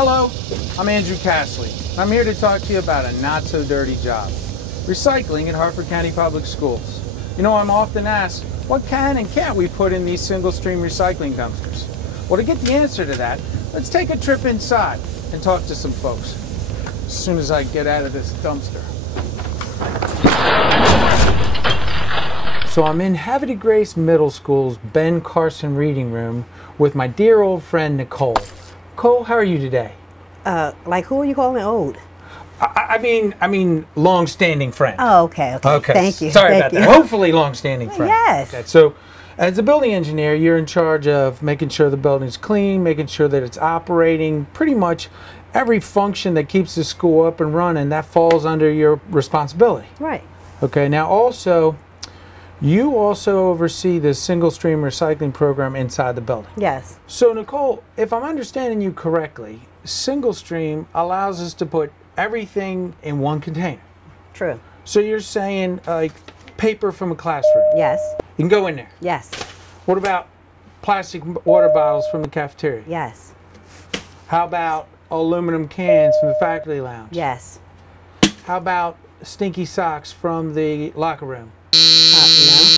Hello, I'm Andrew Castley. I'm here to talk to you about a not-so-dirty job, recycling at Harford County Public Schools. You know, I'm often asked, what can and can't we put in these single-stream recycling dumpsters? Well, to get the answer to that, let's take a trip inside and talk to some folks. As soon as I get out of this dumpster. So I'm in Havre de Grace Middle School's Ben Carson reading room with my dear old friend Nicole. Nicole, how are you today? Like who are you calling old? I mean, long-standing friend. Oh, okay. Thank you. Sorry about that. Hopefully, long-standing friend. Yes. Okay. So, as a building engineer, you're in charge of making sure the building's clean, making sure that it's operating. Pretty much every function that keeps the school up and running, that falls under your responsibility. Right. Okay. Now, you also oversee the single-stream recycling program inside the building. Yes. So, Nicole, if I'm understanding you correctly, single-stream allows us to put everything in one container. True. So you're saying like paper from a classroom? Yes. You can go in there? Yes. What about plastic water bottles from the cafeteria? Yes. How about aluminum cans from the faculty lounge? Yes. How about stinky socks from the locker room? No.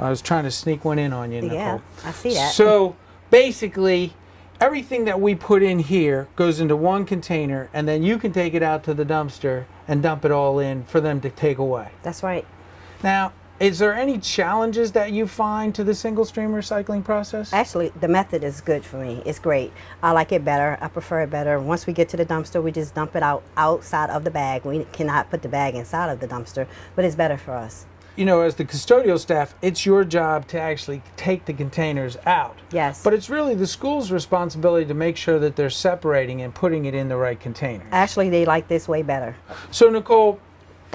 I was trying to sneak one in on you, Nicole. Yeah, I see that. So basically, everything that we put in here goes into one container, and then you can take it out to the dumpster and dump it all in for them to take away. That's right. Now, is there any challenges that you find to the single stream recycling process? Actually, the method is good for me. It's great. I like it better. I prefer it better. Once we get to the dumpster, we just dump it outside of the bag. We cannot put the bag inside of the dumpster, but it's better for us. You know, as the custodial staff, it's your job to actually take the containers out. Yes. But it's really the school's responsibility to make sure that they're separating and putting it in the right container. Actually, they like this way better. So, Nicole,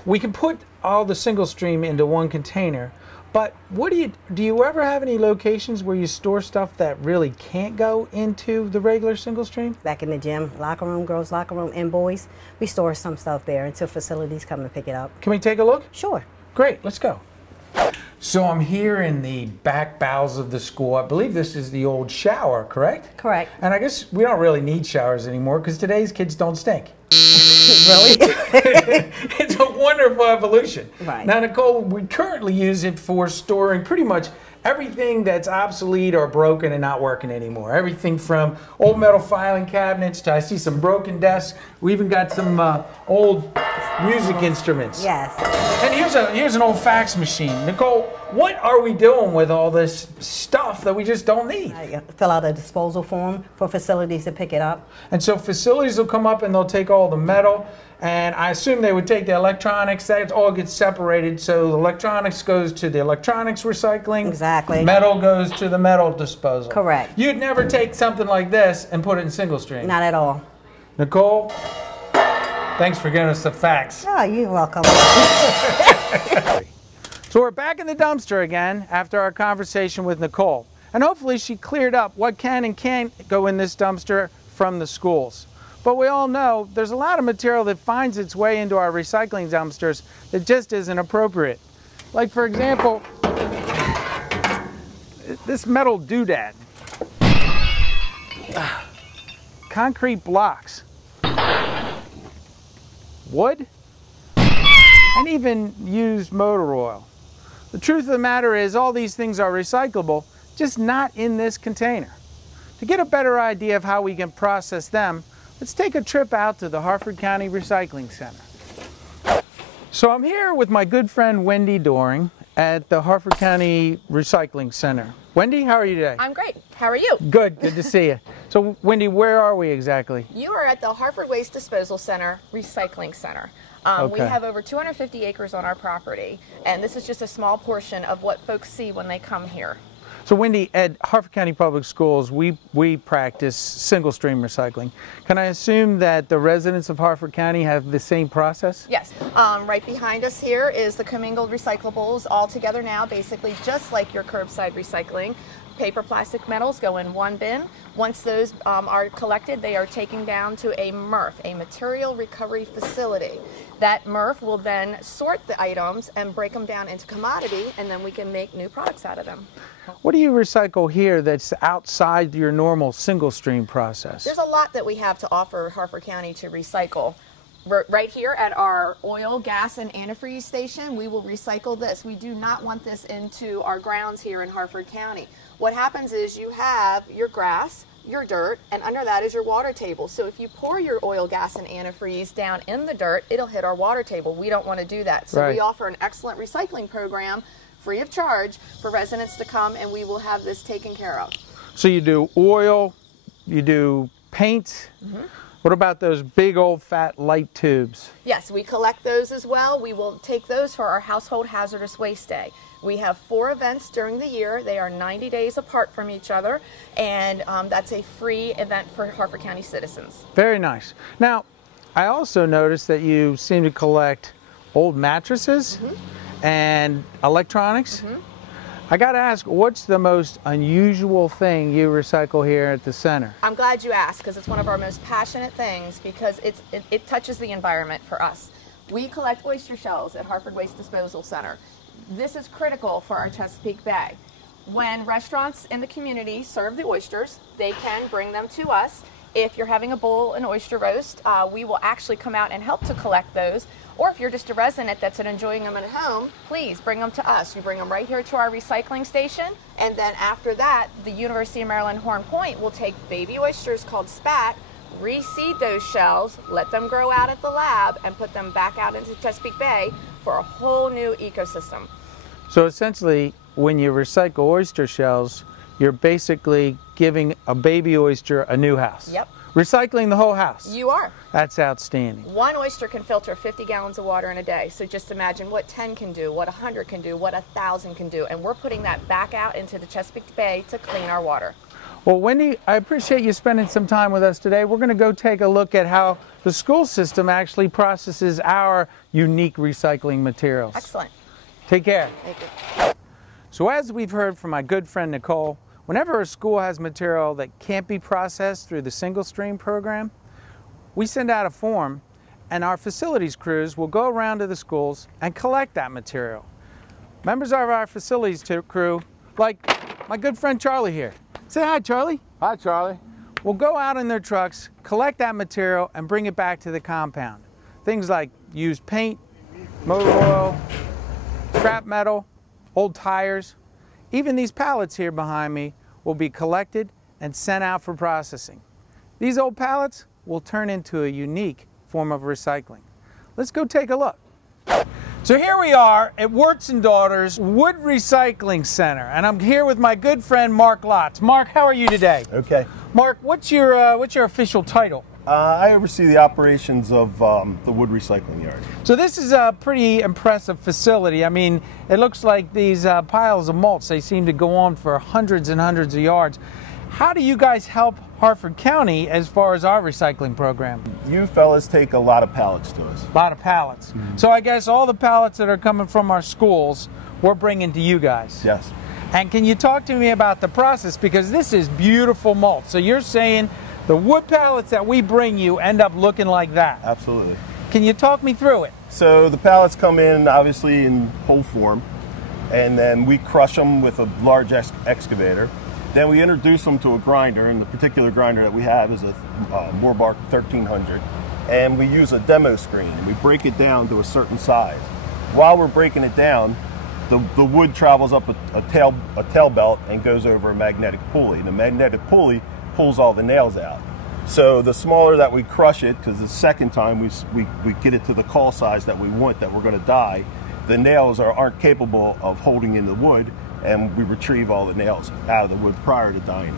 we can put all the single stream into one container, but do you ever have any locations where you store stuff that really can't go into the regular single stream? Back in the gym, locker room, girls' locker room, and boys, we store some stuff there until facilities come and pick it up. Can we take a look? Sure. Great, let's go. So I'm here in the back bowels of the school. I believe this is the old shower, correct? Correct. And I guess we don't really need showers anymore because today's kids don't stink. Really? It's a wonderful evolution. Right. Now, Nicole, we currently use it for storing pretty much everything that's obsolete or broken and not working anymore. Everything from old metal filing cabinets to I see some broken desks. We even got some old music instruments. Yes. And here's an old fax machine. Nicole, what are we doing with all this stuff that we just don't need? I fill out a disposal form for facilities to pick it up. And so facilities will come up and they'll take all the metal, and I assume they would take the electronics. That all gets separated, so the electronics goes to the electronics recycling. Exactly. Metal goes to the metal disposal. Correct. You'd never take something like this and put it in single stream. Not at all. Nicole, thanks for giving us the facts. Oh, you're welcome. So we're back in the dumpster again after our conversation with Nicole. And hopefully she cleared up what can and can't go in this dumpster from the schools. But we all know there's a lot of material that finds its way into our recycling dumpsters that just isn't appropriate. Like, for example, this metal doodad, concrete blocks, wood, and even used motor oil. The truth of the matter is all these things are recyclable, just not in this container. To get a better idea of how we can process them, let's take a trip out to the Harford County Recycling Center. So I'm here with my good friend Wendy Doring at the Harford County Recycling Center. Wendy, how are you today? I'm great. How are you? Good to see you. So Wendy, where are we exactly? You are at the Harford Waste Disposal Center Recycling Center. We have over 250 acres on our property, and this is just a small portion of what folks see when they come here. So Wendy, at Harford County Public Schools, we practice single stream recycling. Can I assume that the residents of Harford County have the same process? Yes. Right behind us here is the commingled recyclables all together now, basically just like your curbside recycling. paper, plastic, metals go in one bin. Once those are collected, they are taken down to a MRF, a material recovery facility. That MRF will then sort the items and break them down into commodity, and then we can make new products out of them. What do you recycle here that's outside your normal single stream process? There's a lot that we have to offer Harford County to recycle. Right here at our oil, gas, and antifreeze station, we will recycle this. We do not want this into our grounds here in Harford County. What happens is you have your grass, your dirt, and under that is your water table. So if you pour your oil, gas, and antifreeze down in the dirt, it'll hit our water table. We don't want to do that. So we offer an excellent recycling program free of charge for residents to come, and we will have this taken care of. So you do oil, you do paint. What about those big old fat light tubes? Yes, we collect those as well. We will take those for our Household Hazardous Waste Day. We have 4 events during the year. They are 90 days apart from each other, and that's a free event for Harford County citizens. Very nice. Now, I also noticed that you seem to collect old mattresses and electronics. I got to ask, what's the most unusual thing you recycle here at the center? I'm glad you asked, because it's one of our most passionate things, because it touches the environment for us. We collect oyster shells at Harford Waste Disposal Center. This is critical for our Chesapeake Bay. When restaurants in the community serve the oysters, they can bring them to us. If you're having a bull and oyster roast, we will actually come out and help to collect those. Or if you're just a resident that's enjoying them at home, please bring them to us. You bring them right here to our recycling station, and then after that, the University of Maryland Horn Point will take baby oysters called spat, reseed those shells, let them grow out at the lab, and put them back out into Chesapeake Bay for a whole new ecosystem. So essentially, when you recycle oyster shells, you're basically giving a baby oyster a new house. Yep. Recycling the whole house. You are. That's outstanding. One oyster can filter 50 gallons of water in a day. So just imagine what 10 can do, what 100 can do, what 1,000 can do. And we're putting that back out into the Chesapeake Bay to clean our water. Well, Wendy, I appreciate you spending some time with us today. We're going to go take a look at how the school system actually processes our unique recycling materials. Excellent. Take care. Thank you. So as we've heard from my good friend Nicole, whenever a school has material that can't be processed through the single stream program, we send out a form and our facilities crews will go around to the schools and collect that material. Members of our facilities crew, like my good friend Charlie here. Say hi, Charlie. Hi, Charlie. Will go out in their trucks, collect that material, and bring it back to the compound. Things like used paint, motor oil, scrap metal, old tires. Even these pallets here behind me will be collected and sent out for processing. These old pallets will turn into a unique form of recycling. Let's go take a look. So here we are at Wertz & Daughters Wood Recycling Center, and I'm here with my good friend Mark Lotz. Mark, how are you today? Okay. Mark, what's your official title? I oversee the operations of the wood recycling yard. So this is a pretty impressive facility. I mean, it looks like these piles of mulch, they seem to go on for hundreds and hundreds of yards. How do you guys help Harford County as far as our recycling program? You fellas take a lot of pallets to us. A lot of pallets. So I guess all the pallets that are coming from our schools, we're bringing to you guys. Yes. And can you talk to me about the process? Because this is beautiful mulch. So you're saying the wood pallets that we bring you end up looking like that? Absolutely. Can you talk me through it? So the pallets come in obviously in whole form, and then we crush them with a large excavator. Then we introduce them to a grinder, and the particular grinder that we have is a Morbark 1300. And we use a demo screen, and we break it down to a certain size. While we're breaking it down, the wood travels up a tail belt and goes over a magnetic pulley. The magnetic pulley pulls all the nails out. So the smaller that we crush it, because the second time we get it to the call size that we want, that we're going to die, the nails aren't capable of holding in the wood, and we retrieve all the nails out of the wood prior to dyeing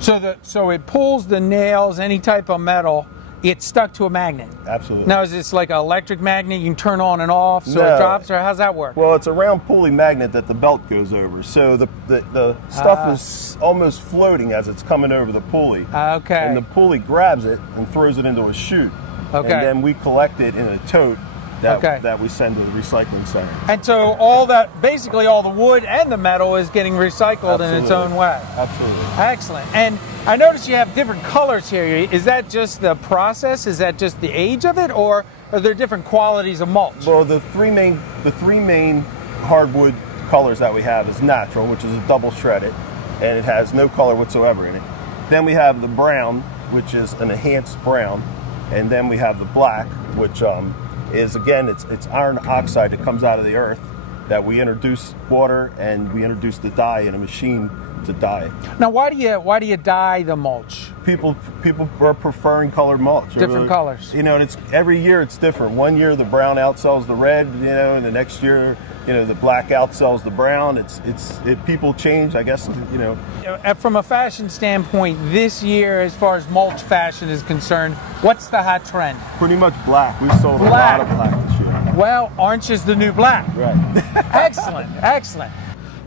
it. So it pulls the nails, any type of metal, it's stuck to a magnet. Absolutely. Now is this like an electric magnet you can turn on and off so it drops, or how's that work? Well, it's a round pulley magnet that the belt goes over. So the stuff is almost floating as it's coming over the pulley. Okay. And the pulley grabs it and throws it into a chute. Okay. And then we collect it in a tote that we send to the recycling center. And so all that, basically all the wood and the metal is getting recycled in its own way. Absolutely. Excellent. And I notice you have different colors here. Is that just the process? Is that just the age of it, or are there different qualities of mulch? Well, the three main hardwood colors that we have is natural, which is a double shredded, and it has no color whatsoever in it. Then we have the brown, which is an enhanced brown, and then we have the black, which is, again, it's iron oxide that comes out of the earth that we introduce water, and we introduce the dye in a machine to dye it. Now, why do you dye the mulch? People are preferring colored mulch. Different colors. You know, and it's every year it's different. One year the brown outsells the red, you know, and the next year, you know, the black outsells the brown. People change, I guess, you know. From a fashion standpoint, this year, as far as mulch fashion is concerned, what's the hot trend? Pretty much black. We sold a lot of black this year. Well, orange is the new black. Right. Excellent, excellent.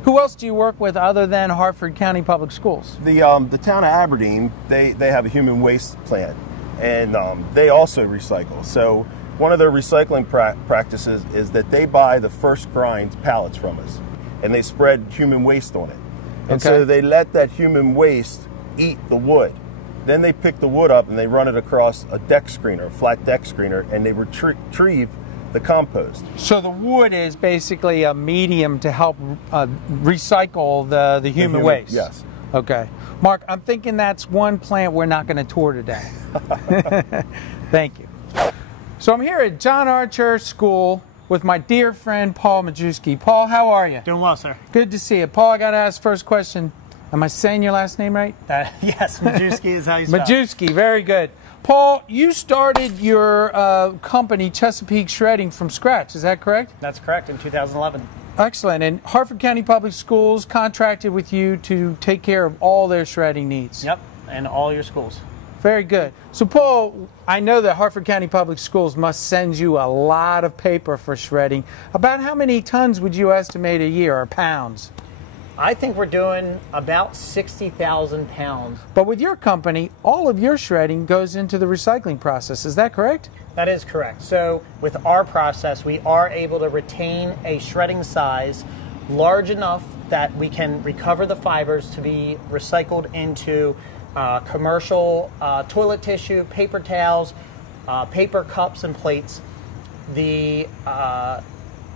Who else do you work with other than Harford County Public Schools? The town of Aberdeen, they have a human waste plant, and they also recycle. So one of their recycling practices is that they buy the first grind pallets from us, and they spread human waste on it. And so they let that human waste eat the wood. Then they pick the wood up and they run it across a deck screener, a flat deck screener, and they retrieve the compost. So the wood is basically a medium to help recycle the human waste? Yes. Okay. Mark, I'm thinking that's one plant we're not going to tour today. Thank you. So I'm here at John Archer School with my dear friend Paul Majewski. Paul, how are you? Doing well, sir. Good to see you. Paul, I got to ask first question. Am I saying your last name right? Yes, Majewski is how you spell it. Majewski, very good. Paul, you started your company, Chesapeake Shredding, from scratch. Is that correct? That's correct, in 2011. Excellent. And Harford County Public Schools contracted with you to take care of all their shredding needs. Yep, and all your schools. Very good. So, Paul, I know that Harford County Public Schools must send you a lot of paper for shredding. About how many tons would you estimate a year, or pounds? I think we're doing about 60,000 pounds. But with your company, all of your shredding goes into the recycling process. Is that correct? That is correct. So with our process, we are able to retain a shredding size large enough that we can recover the fibers to be recycled into commercial toilet tissue, paper towels, paper cups and plates. The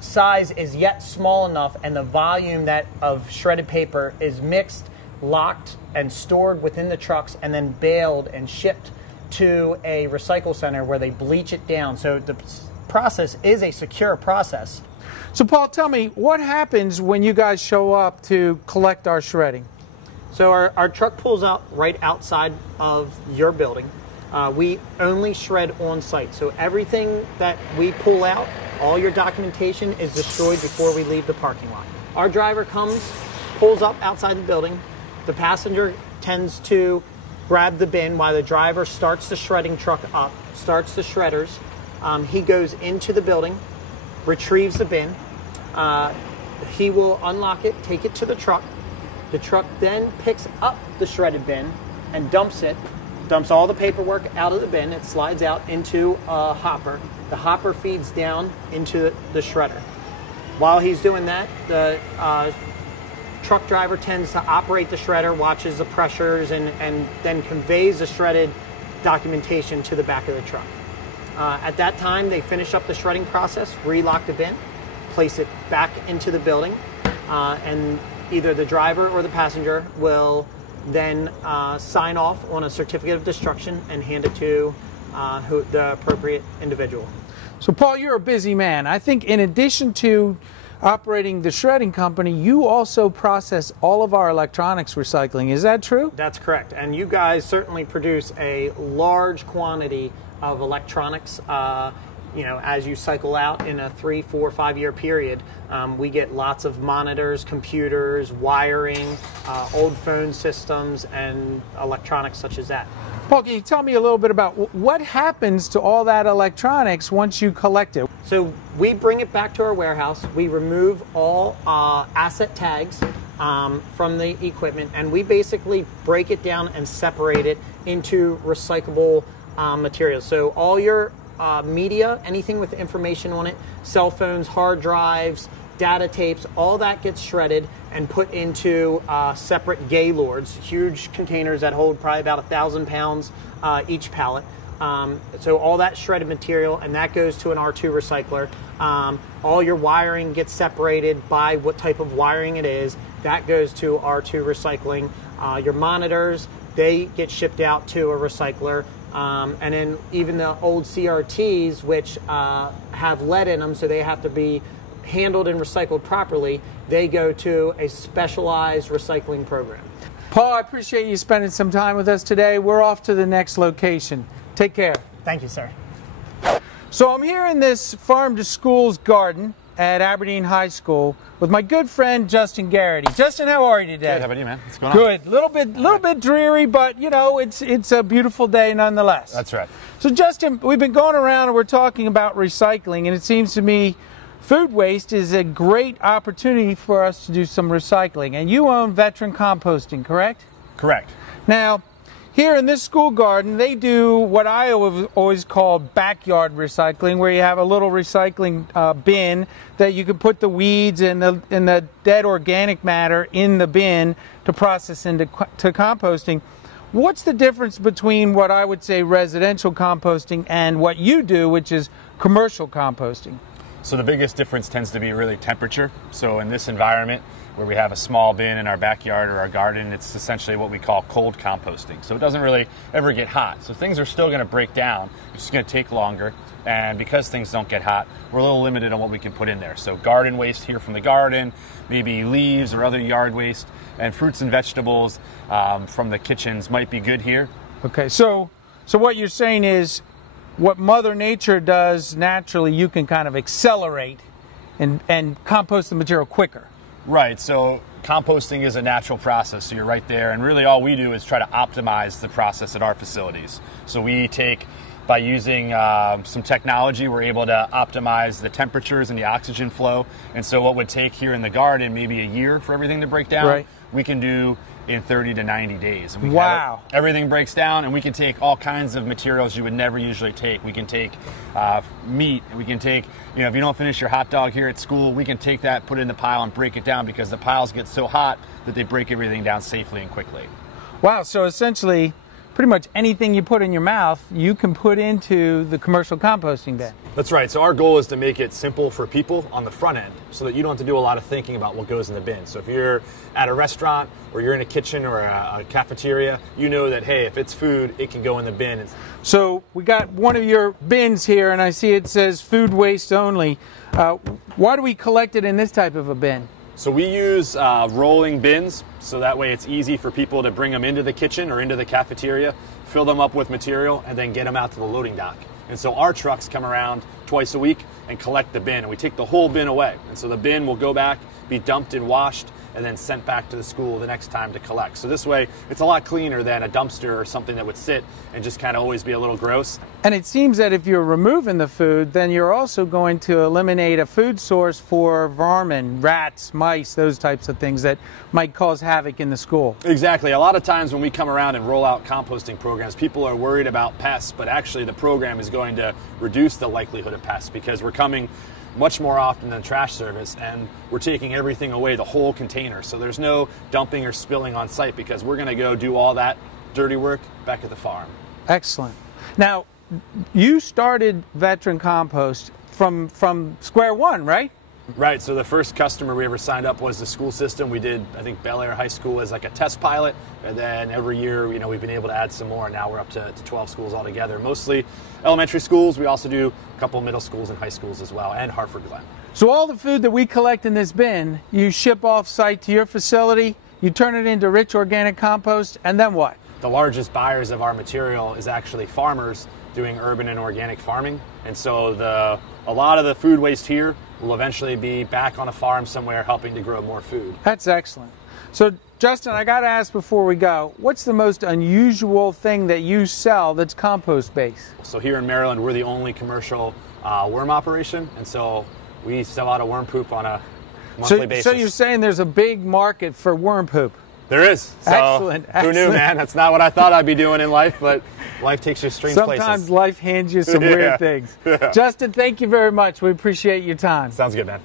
size is yet small enough, and the volume of shredded paper is mixed, locked, and stored within the trucks, and then baled and shipped to a recycle center where they bleach it down. So the process is a secure process. So Paul, tell me, what happens when you guys show up to collect our shredding? So our truck pulls up right outside of your building. We only shred on site. So everything that we pull out, all your documentation is destroyed before we leave the parking lot. Our driver comes, pulls up outside the building. The passenger tends to grab the bin while the driver starts the shredding truck up, starts the shredders. He goes into the building, retrieves the bin. He will unlock it, take it to the truck. The truck then picks up the shredded bin and dumps it, dumps all the paperwork out of the bin. It slides out into a hopper. The hopper feeds down into the shredder. While he's doing that, the truck driver tends to operate the shredder, watches the pressures, and then conveys the shredded documentation to the back of the truck. At that time, they finish up the shredding process, relock the bin, place it back into the building, and either the driver or the passenger will then sign off on a certificate of destruction and hand it to the appropriate individual. So Paul, you're a busy man. I think in addition to operating the shredding company, you also process all of our electronics recycling. Is that true? That's correct. And you guys certainly produce a large quantity of electronics. You know, as you cycle out in a 3, 4, 5 year period, we get lots of monitors, computers, wiring, old phone systems, and electronics such as that. Paul, can you tell me a little bit about what happens to all that electronics once you collect it? So we bring it back to our warehouse. We remove all asset tags from the equipment, and we basically break it down and separate it into recyclable materials. So all your media, anything with information on it, cell phones, hard drives, data tapes, all that gets shredded and put into separate gaylords, huge containers that hold probably about 1,000 pounds each pallet. So all that shredded material, and that goes to an R2 recycler. All your wiring gets separated by what type of wiring it is. That goes to R2 recycling. Your monitors, they get shipped out to a recycler. And then even the old CRTs, which have lead in them, so they have to be handled and recycled properly, they go to a specialized recycling program. Paul, I appreciate you spending some time with us today. We're off to the next location. Take care. Thank you, sir. So I'm here in this farm to schools garden at Aberdeen High School with my good friend Justin Garrity. Justin, how are you today? Good. How about you, man? What's going on? Good. Little bit dreary, but you know, it's a beautiful day nonetheless. That's right. So Justin, we've been going around and we're talking about recycling, and it seems to me food waste is a great opportunity for us to do some recycling. And you own Veteran Composting, correct? Correct. Now, here in this school garden, they do what I always call backyard recycling, where you have a little recycling bin that you can put the weeds and the dead organic matter in the bin to process into composting. What's the difference between what I would say residential composting and what you do, which is commercial composting? So the biggest difference tends to be really temperature. So in this environment, where we have a small bin in our backyard or our garden, it's essentially what we call cold composting. So it doesn't really ever get hot. So things are still going to break down. It's just going to take longer. And because things don't get hot, we're a little limited on what we can put in there. So garden waste here from the garden, maybe leaves or other yard waste, and fruits and vegetables from the kitchens might be good here. Okay, so what you're saying is what Mother Nature does naturally, you can kind of accelerate and compost the material quicker. Right, so composting is a natural process, so you're right there, and really all we do is try to optimize the process at our facilities. So we take, by using some technology, we're able to optimize the temperatures and the oxygen flow, and so what would take here in the garden maybe a year for everything to break down, right, we can do in 30 to 90 days. And we wow. Everything breaks down, and we can take all kinds of materials you would never usually take. We can take meat, and we can take, you know, if you don't finish your hot dog here at school, we can take that, put it in the pile, and break it down because the piles get so hot that they break everything down safely and quickly. Wow, so essentially, pretty much anything you put in your mouth, you can put into the commercial composting bin. That's right. So our goal is to make it simple for people on the front end so that you don't have to do a lot of thinking about what goes in the bin. So if you're at a restaurant or you're in a kitchen or a cafeteria, you know that, hey, if it's food, it can go in the bin. So we got one of your bins here, and I see it says food waste only. Why do we collect it in this type of a bin? So we use rolling bins, so that way it's easy for people to bring them into the kitchen or into the cafeteria, fill them up with material, and then get them out to the loading dock. And so our trucks come around twice a week and collect the bin, and we take the whole bin away. And so the bin will go back, be dumped and washed, and then sent back to the school the next time to collect. So this way, it's a lot cleaner than a dumpster or something that would sit and just kind of always be a little gross. And it seems that if you're removing the food, then you're also going to eliminate a food source for vermin, rats, mice, those types of things that might cause havoc in the school. Exactly. A lot of times when we come around and roll out composting programs, people are worried about pests, but actually the program is going to reduce the likelihood of pests because we're coming much more often than trash service, and we're taking everything away, the whole container. So there's no dumping or spilling on site because we're going to go do all that dirty work back at the farm. Excellent. Now, you started Veteran Compost from square one, right? Right. So the first customer we ever signed up was the school system. We did, I think, Bel Air High School as like a test pilot, and then every year, you know, we've been able to add some more. And now we're up to 12 schools altogether, mostly elementary schools. We also do a couple middle schools and high schools as well, and Harford Glen. So all the food that we collect in this bin, you ship off site to your facility, you turn it into rich organic compost, and then what? The largest buyers of our material is actually farmers doing urban and organic farming. And so a lot of the food waste here will eventually be back on a farm somewhere helping to grow more food. That's excellent. So Justin, I got to ask before we go, what's the most unusual thing that you sell that's compost based? So here in Maryland, we're the only commercial worm operation, and so we sell out of worm poop on a monthly basis. So you're saying there's a big market for worm poop? There is. So Excellent. Who knew, man? That's not what I thought I'd be doing in life, but life takes you strange places. Sometimes life hands you some weird things. Justin, thank you very much. We appreciate your time. Sounds good, man.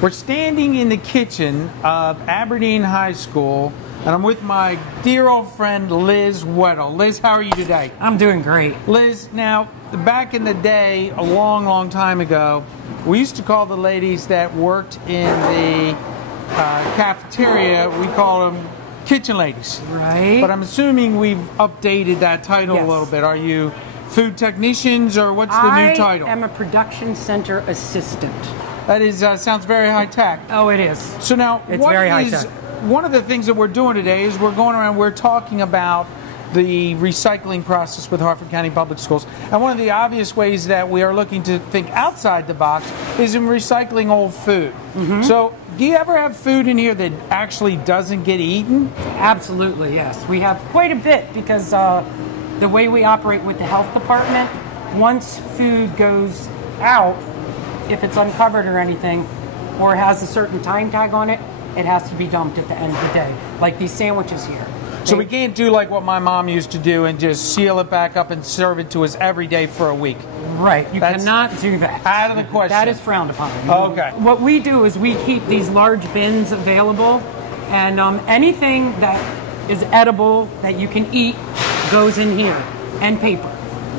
We're standing in the kitchen of Aberdeen High School, and I'm with my dear old friend Liz Weddle. Liz, how are you today? I'm doing great. Liz, now, back in the day, a long, long time ago, we used to call the ladies that worked in the cafeteria, we called them kitchen ladies. Right. But I'm assuming we've updated that title a little bit. Are you food technicians, or what's the new title? I am a production center assistant. That is sounds very high tech. Oh, it is. So now, It's very high tech. One of the things that we're doing today is we're going around, we're talking about the recycling process with Harford County Public Schools. And one of the obvious ways that we are looking to think outside the box is in recycling old food. So do you ever have food in here that actually doesn't get eaten? Absolutely, yes. We have quite a bit because the way we operate with the health department, once food goes out, if it's uncovered or anything, or has a certain time tag on it, it has to be dumped at the end of the day. Like these sandwiches here. So we can't do like what my mom used to do and just seal it back up and serve it to us every day for a week. Right, you That's cannot do that. out of the question. That is frowned upon. Okay. What we do is we keep these large bins available, and anything that is edible that you can eat goes in here, and paper.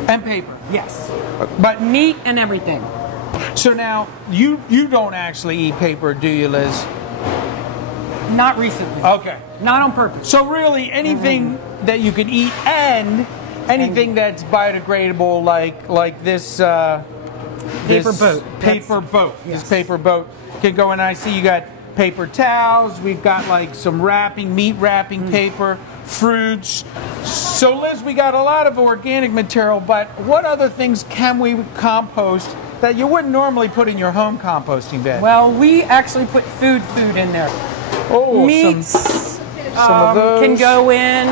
And paper. Yes. But Meat and everything. so now you don't actually eat paper, do you, Liz? Not recently. Okay. Not on purpose. So really anything that you can eat and anything that's biodegradable, like this Paper boat. Paper boat. Yes. This paper boat can go in. I see you got paper towels. We've got like some wrapping, meat wrapping paper, fruits. So Liz, we got a lot of organic material, but what other things can we compost that you wouldn't normally put in your home composting bin? Well, we actually put food in there. Oh, Meats some of those can go in.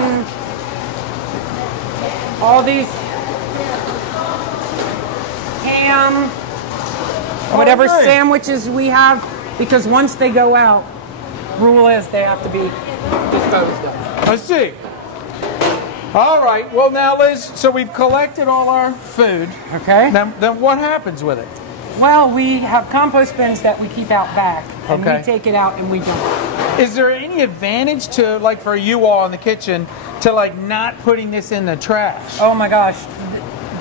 All these ham, whatever great. sandwiches we have, because once they go out, rule is they have to be disposed of. I see. All right. Well, now, Liz, so we've collected all our food. Okay. Then what happens with it? Well, we have compost bins that we keep out back, and Okay. we take it out and we dump it. Is there any advantage to, like, for you all in the kitchen, to like not putting this in the trash? Oh my gosh,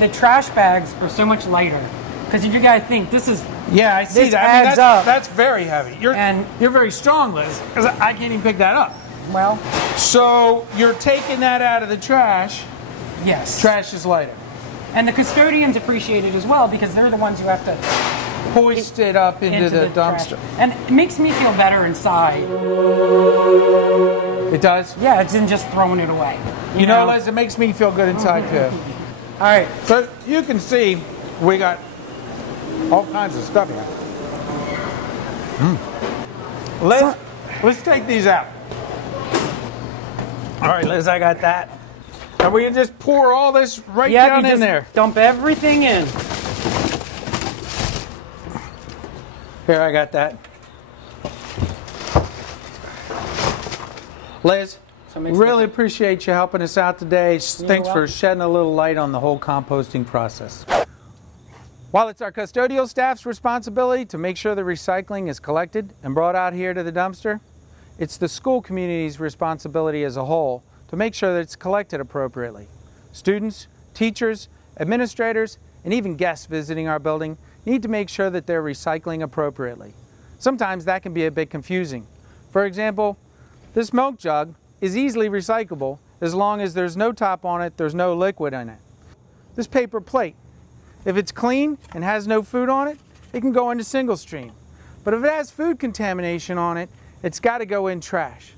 the trash bags are so much lighter. Because if you guys think this is, Yeah, I see this that. I mean, adds up. that's very heavy. And- You're very strong, Liz, because I can't even pick that up. well, So you're taking that out of the trash. yes. Trash is lighter. And the custodians appreciate it as well because they're the ones who have to Hoist it up into the trash. dumpster. And it makes me feel better inside. It does? Yeah, it's in just throwing it away. You know, Liz, it makes me feel good inside, too. All right. So you can see we got all kinds of stuff here. Let's take these out. All right, Liz, I got that. And we can just pour all this right Yeah, down you in just there. dump everything in. Here, I got that. Liz, really appreciate you helping us out today. Thanks for welcome. shedding a little light on the whole composting process. While it's our custodial staff's responsibility to make sure the recycling is collected and brought out here to the dumpster, it's the school community's responsibility as a whole to make sure that it's collected appropriately. Students, teachers, administrators, and even guests visiting our building need to make sure that they're recycling appropriately. Sometimes that can be a bit confusing. For example, this milk jug is easily recyclable as long as there's no top on it, there's no liquid in it. This paper plate, if it's clean and has no food on it, it can go into single stream. But if it has food contamination on it, it's got to go in trash.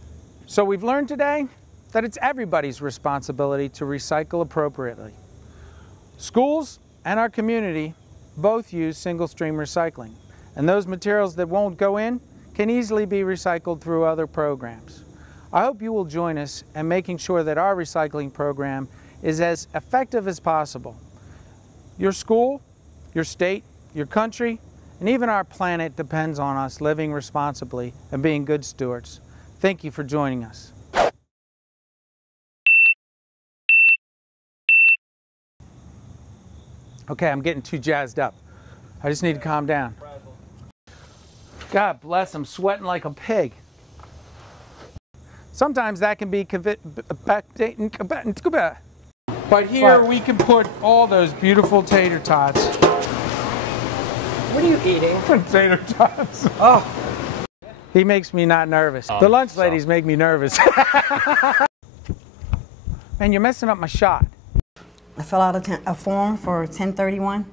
So we've learned today that it's everybody's responsibility to recycle appropriately. Schools and our community both use single stream recycling, and those materials that won't go in can easily be recycled through other programs. I hope you will join us in making sure that our recycling program is as effective as possible. Your school, your state, your country, and even our planet depends on us living responsibly and being good stewards. Thank you for joining us. Okay, I'm getting too jazzed up. I just need to calm down. God bless, I'm sweating like a pig. Sometimes that can be but here we can put all those beautiful tater tots. What are you eating? Tater tots. Oh. He makes me not nervous. The lunch ladies make me nervous. Man, you're messing up my shot. I fill out a form for 1031.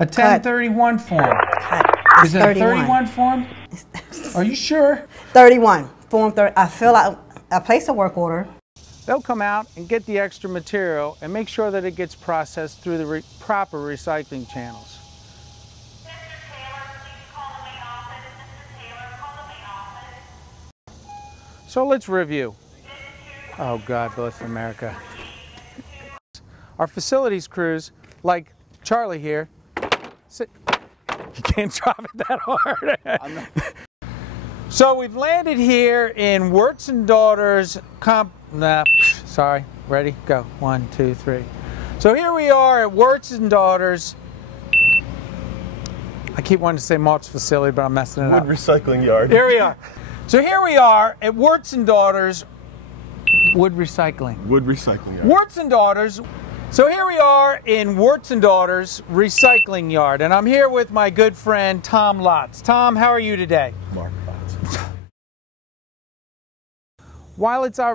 A 1031 form. Cut. Is it a 31 form? Are you sure? 31. Form 30. I fill out, I place a work order. They'll come out and get the extra material and make sure that it gets processed through the proper recycling channels. Mr. Taylor, please call the main office. Mr. Taylor, call the main office. So let's review. Oh, God bless America. Our facilities crews, like Charlie here, you can't drop it that hard. So we've landed here in Wirtz and Daughters sorry, ready? Go. 1, 2, 3. So here we are at Wirtz and Daughters. I keep wanting to say mulch facility, but I'm messing it up. Wood recycling yard. Here we are. So here we are at Wirtz and Daughters Wood Recycling. Wood recycling yard. Wirtz and Daughters. So here we are in Wirtz and Daughters Recycling Yard, and I'm here with my good friend Tom Lotz. Tom, how are you today? Mark Lotz. While it's our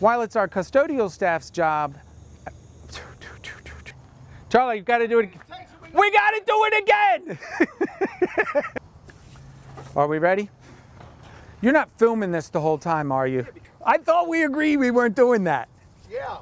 While it's our custodial staff's job. Charlie, you've got to do it. We got to do it again. Are we ready? You're not filming this the whole time, are you? I thought we agreed we weren't doing that. Yeah.